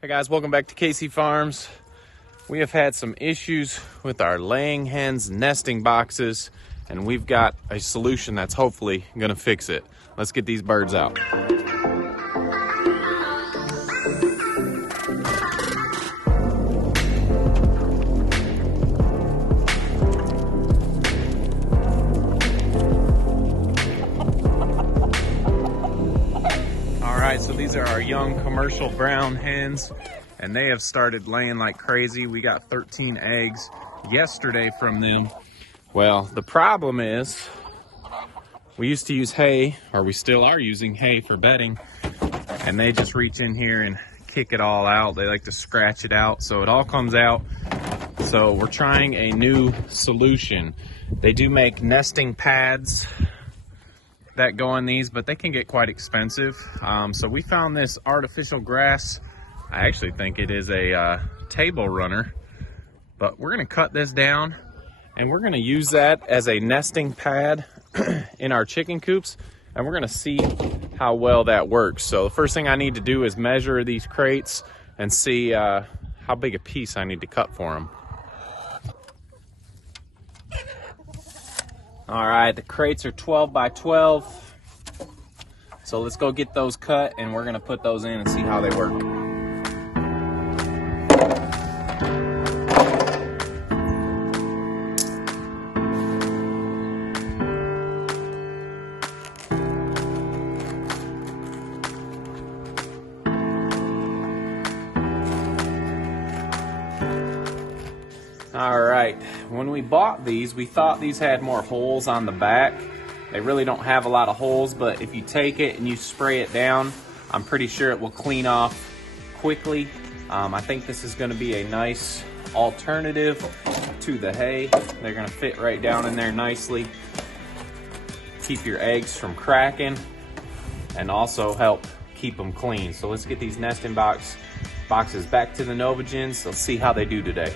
Hey guys, welcome back to KC Farms. We have had some issues with our laying hens nesting boxes, and we've got a solution that's hopefully gonna fix it. Let's get these birds out. All right, so these are our young commercial brown hens, and they have started laying like crazy. We got 13 eggs yesterday from them. Well, the problem is we used to use hay, or we still are using hay for bedding, and they just reach in here and kick it all out. They like to scratch it out, so it all comes out. So we're trying a new solution. They do make nesting pads that go on these, but they can get quite expensive. So we found this artificial grass. I actually think it is a table runner, but we're gonna cut this down and we're gonna use that as a nesting pad in our chicken coops, and we're gonna see how well that works. So the first thing I need to do is measure these crates and see how big a piece I need to cut for them. All right, the crates are 12 by 12. So let's go get those cut and we're gonna put those in and see how they work. All right, when we bought these, we thought these had more holes on the back. They really don't have a lot of holes, but if you take it and you spray it down, I'm pretty sure it will clean off quickly. I think this is gonna be a nice alternative to the hay. They're gonna fit right down in there nicely, keep your eggs from cracking, and also help keep them clean. So let's get these nesting boxes back to the Novagens. Let's see how they do today.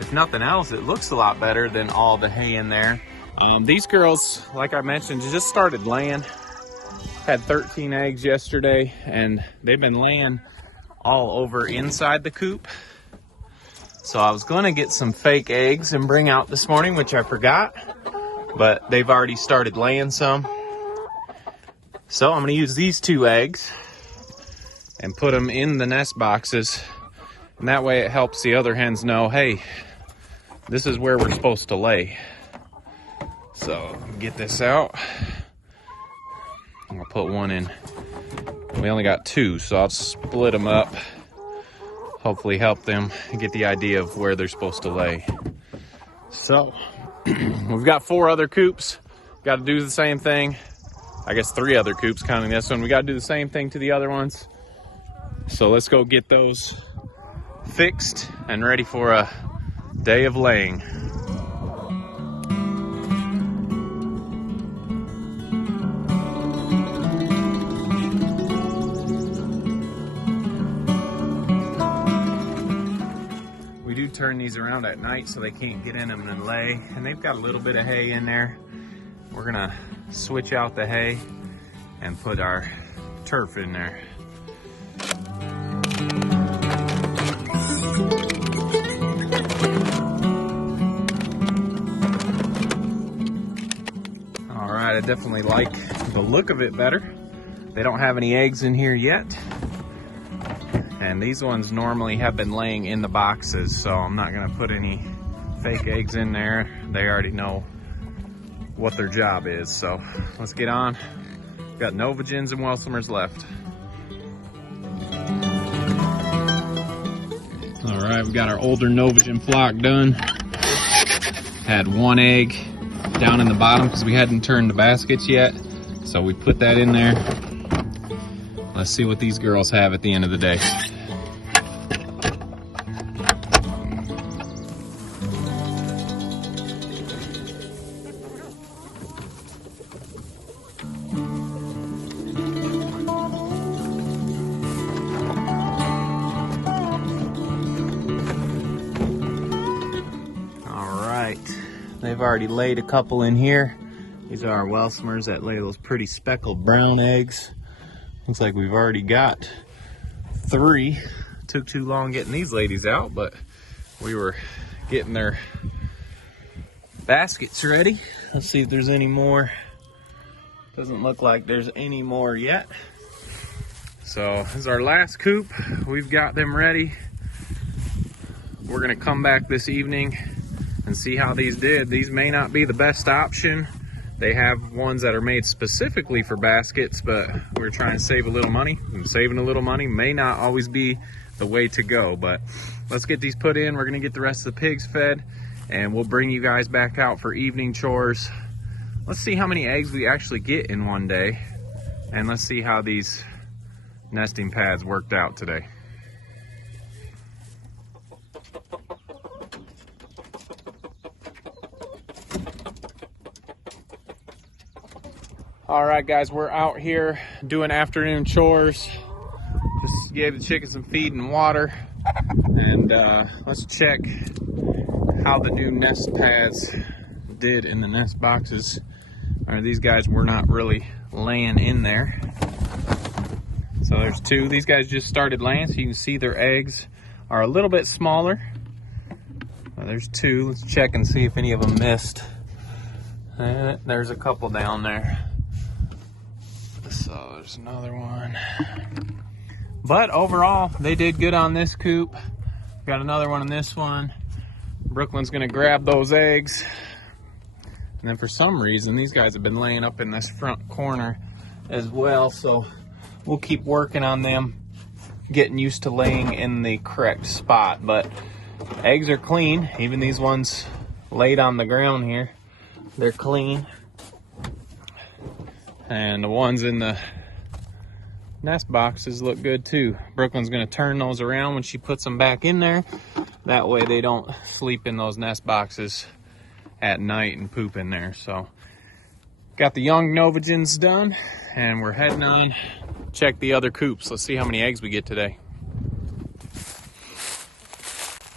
If nothing else, it looks a lot better than all the hay in there. These girls, like I mentioned, just started laying. Had 13 eggs yesterday, and they've been laying all over inside the coop. So I was gonna get some fake eggs and bring out this morning, which I forgot, but they've already started laying some. So I'm gonna use these 2 eggs and put them in the nest boxes, and that way it helps the other hens know, hey, this is where we're supposed to lay. So get this out. I'm gonna put one in. We only got 2, so I'll split them up. Hopefully help them get the idea of where they're supposed to lay. So we've got 4 other coops. Got to do the same thing. I guess 3 other coops counting this one. We got to do the same thing to the other ones. So let's go get those fixed and ready for a day of laying. We do turn these around at night so they can't get in them and lay, and they've got a little bit of hay in there. We're gonna switch out the hay and put our turf in there. I definitely like the look of it better. They don't have any eggs in here yet, and these ones normally have been laying in the boxes, so I'm not gonna put any fake eggs in there. They already know what their job is. So let's get on. We've got Novagens and Welsumers left. All right, we got our older Novagen flock done. Had 1 egg down in the bottom because we hadn't turned the baskets yet, so we put that in there. Let's see what these girls have at the end of the day. All right, they've already laid a couple in here. These are our Welsmers that lay those pretty speckled brown eggs. Looks like we've already got 3. Took too long getting these ladies out, but we were getting their baskets ready. Let's see if there's any more. Doesn't look like there's any more yet. So this is our last coop. We've got them ready. We're gonna come back this evening and see how these did. These may not be the best option. They have ones that are made specifically for baskets, but we're trying to save a little money. And saving a little money may not always be the way to go, but let's get these put in. We're gonna get the rest of the pigs fed, and we'll bring you guys back out for evening chores. Let's see how many eggs we actually get in one day, and let's see how these nesting pads worked out today. All right, guys, we're out here doing afternoon chores. Just gave the chickens some feed and water, and let's check how the new nest pads did in the nest boxes. These guys were not really laying in there. So there's 2. These guys just started laying, so you can see their eggs are a little bit smaller. There's 2. Let's check and see if any of them missed. There's a couple down there. So there's another one. But overall, they did good on this coop. Got another one in this one. Brooklyn's gonna grab those eggs. And then for some reason, these guys have been laying up in this front corner as well. So we'll keep working on them, getting used to laying in the correct spot. But eggs are clean. Even these ones laid on the ground here, they're clean. And the ones in the nest boxes look good too. Brooklyn's gonna turn those around when she puts them back in there. That way they don't sleep in those nest boxes at night and poop in there. So got the young Novagens done, and we're heading on. Check the other coops. Let's see how many eggs we get today.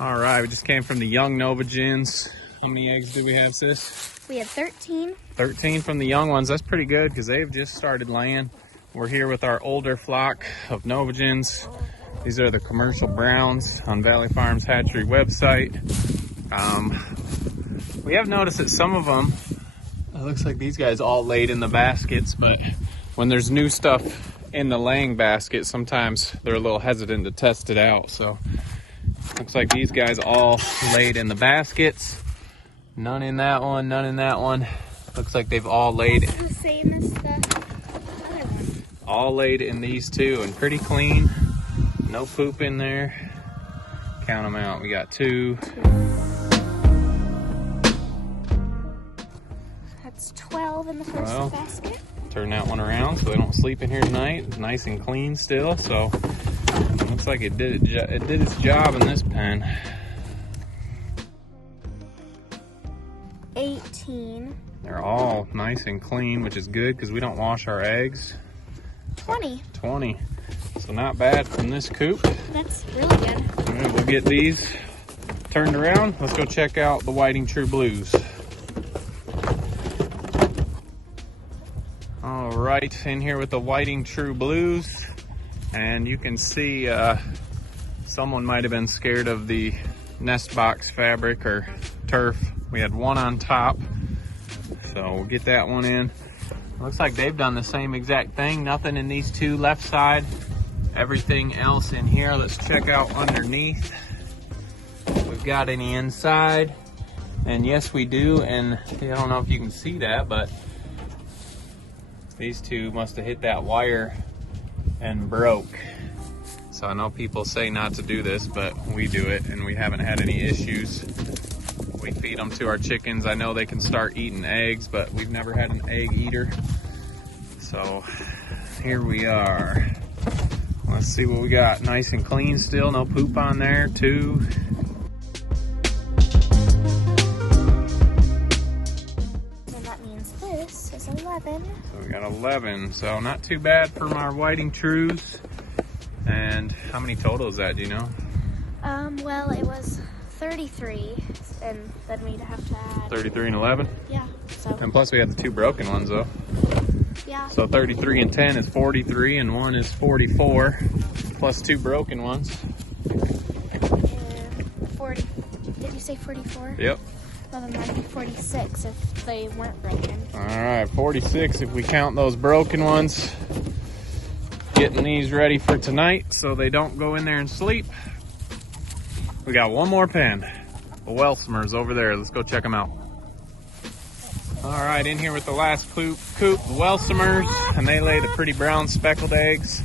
All right, we just came from the young Novagens. How many eggs do we have, sis? We have 13. 13 from the young ones. That's pretty good because they've just started laying. We're here with our older flock of Novagens. These are the commercial browns on Valley Farms Hatchery website. We have noticed that some of them, it looks like these guys all laid in the baskets, but when there's new stuff in the laying basket, sometimes they're a little hesitant to test it out. So looks like these guys all laid in the baskets. None in that one, none in that one. Looks like they've all laid. It's the same as the other one. All laid in these 2 and pretty clean. No poop in there. Count them out. We got 2. That's 12 in the first basket. Turn that one around so they don't sleep in here tonight. It's nice and clean still. So looks like it did its job in this pen. 18. They're all nice and clean, which is good because we don't wash our eggs. 20. 20. So not bad from this coop. That's really good. All right, we'll get these turned around. Let's go check out the Whiting True Blues. All right, in here with the Whiting True Blues. And you can see someone might have been scared of the nest box fabric or turf. We had one on top, so we'll get that one in. Looks like they've done the same exact thing. Nothing in these 2 left side. Everything else in here. Let's check out underneath. If we've got any inside. And yes, we do. And I don't know if you can see that, but these 2 must have hit that wire and broke. So I know people say not to do this, but we do it and we haven't had any issues. We feed them to our chickens. I know they can start eating eggs, but we've never had an egg eater. So here we are. Let's see what we got. Nice and clean still, no poop on there. 2. And that means this is 11. So we got 11. So not too bad from our Whiting Trues. And how many total is that, do you know? Well, it was 33, and then we'd have to add. 33 and 11? Yeah. So. And plus we have the 2 broken ones though. Yeah. So 33 and 10 is 43, and 1 is 44, plus 2 broken ones. 40. Did you say 44? Yep. Well, then that'd be 46 if they weren't broken. All right, 46 if we count those broken ones. Getting these ready for tonight so they don't go in there and sleep. We got one more pen. The Welsmers over there. Let's go check them out. All right, in here with the last coop, the Welsmers, and they lay the pretty brown speckled eggs.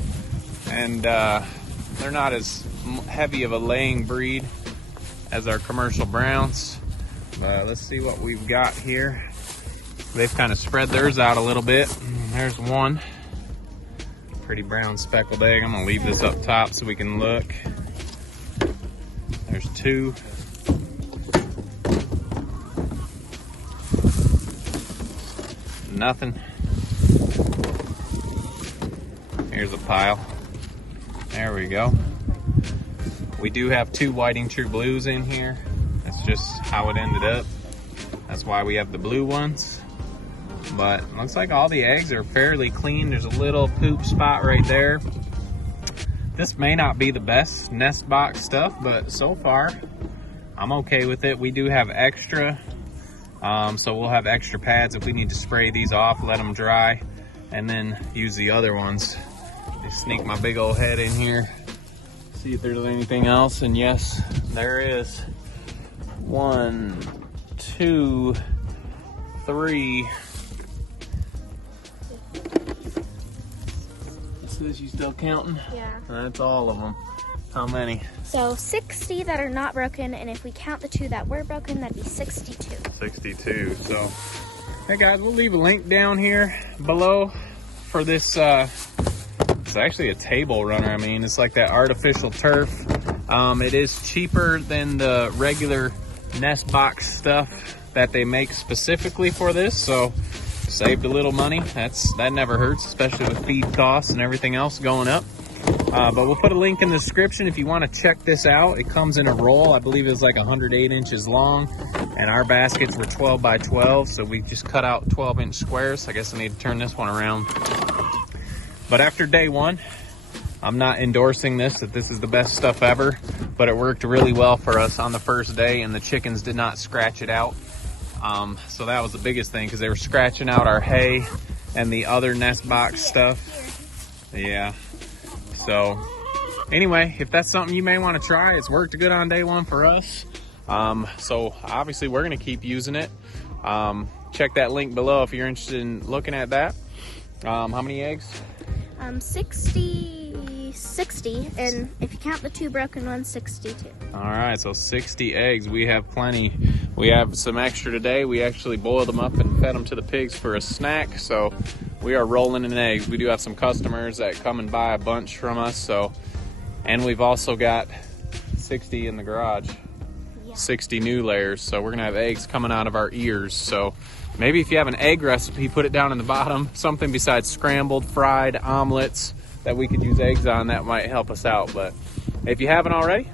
And they're not as heavy of a laying breed as our commercial browns. Let's see what we've got here. They've kind of spread theirs out a little bit. There's one pretty brown speckled egg. I'm gonna leave this up top so we can look. There's 2. Nothing. Here's a pile. There we go. We do have 2 whiting true blues in here. That's just how it ended up. That's why we have the blue ones. But looks like all the eggs are fairly clean. There's a little poop spot right there. This may not be the best nest box stuff, but so far I'm okay with it. We do have extra, so we'll have extra pads if we need to spray these off, let them dry, and then use the other ones. Just sneak my big old head in here, see if there's anything else, and yes, there is. 1, 2, 3. Is you still counting? Yeah. That's all of them. How many? So 60 that are not broken, and if we count the 2 that were broken, that'd be 62. 62. So, hey guys, we'll leave a link down here below for this. It's actually a table runner. I mean, it's like that artificial turf. It is cheaper than the regular nest box stuff that they make specifically for this. So, saved a little money. That never hurts, especially with feed costs and everything else going up. But we'll put a link in the description if you want to check this out. It comes in a roll. I believe it's like 108 inches long, and our baskets were 12 by 12, so we just cut out 12-inch squares. I guess I need to turn this one around. But after day 1, I'm not endorsing that this is the best stuff ever, but it worked really well for us on the first day, and the chickens did not scratch it out. So that was the biggest thing, because they were scratching out our hay and the other nest box stuff. Yeah. So anyway, if that's something you may want to try, it's worked good on day 1 for us. So obviously we're going to keep using it. Check that link below if you're interested in looking at that. How many eggs? 60, and if you count the 2 broken ones, 62. All right, so 60 eggs. We have plenty. We have some extra today. We actually boiled them up and fed them to the pigs for a snack, so we are rolling in eggs. We do have some customers that come and buy a bunch from us, so, and we've also got 60 in the garage. Yeah. 60 new layers, so we're gonna have eggs coming out of our ears. So maybe if you have an egg recipe, put it down in the bottom, something besides scrambled, fried, omelets that we could use eggs on. That might help us out. But if you haven't already,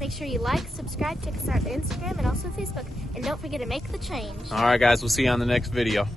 make sure you like, subscribe, check us out on Instagram and also Facebook, and don't forget to make the change. All right guys, we'll see you on the next video.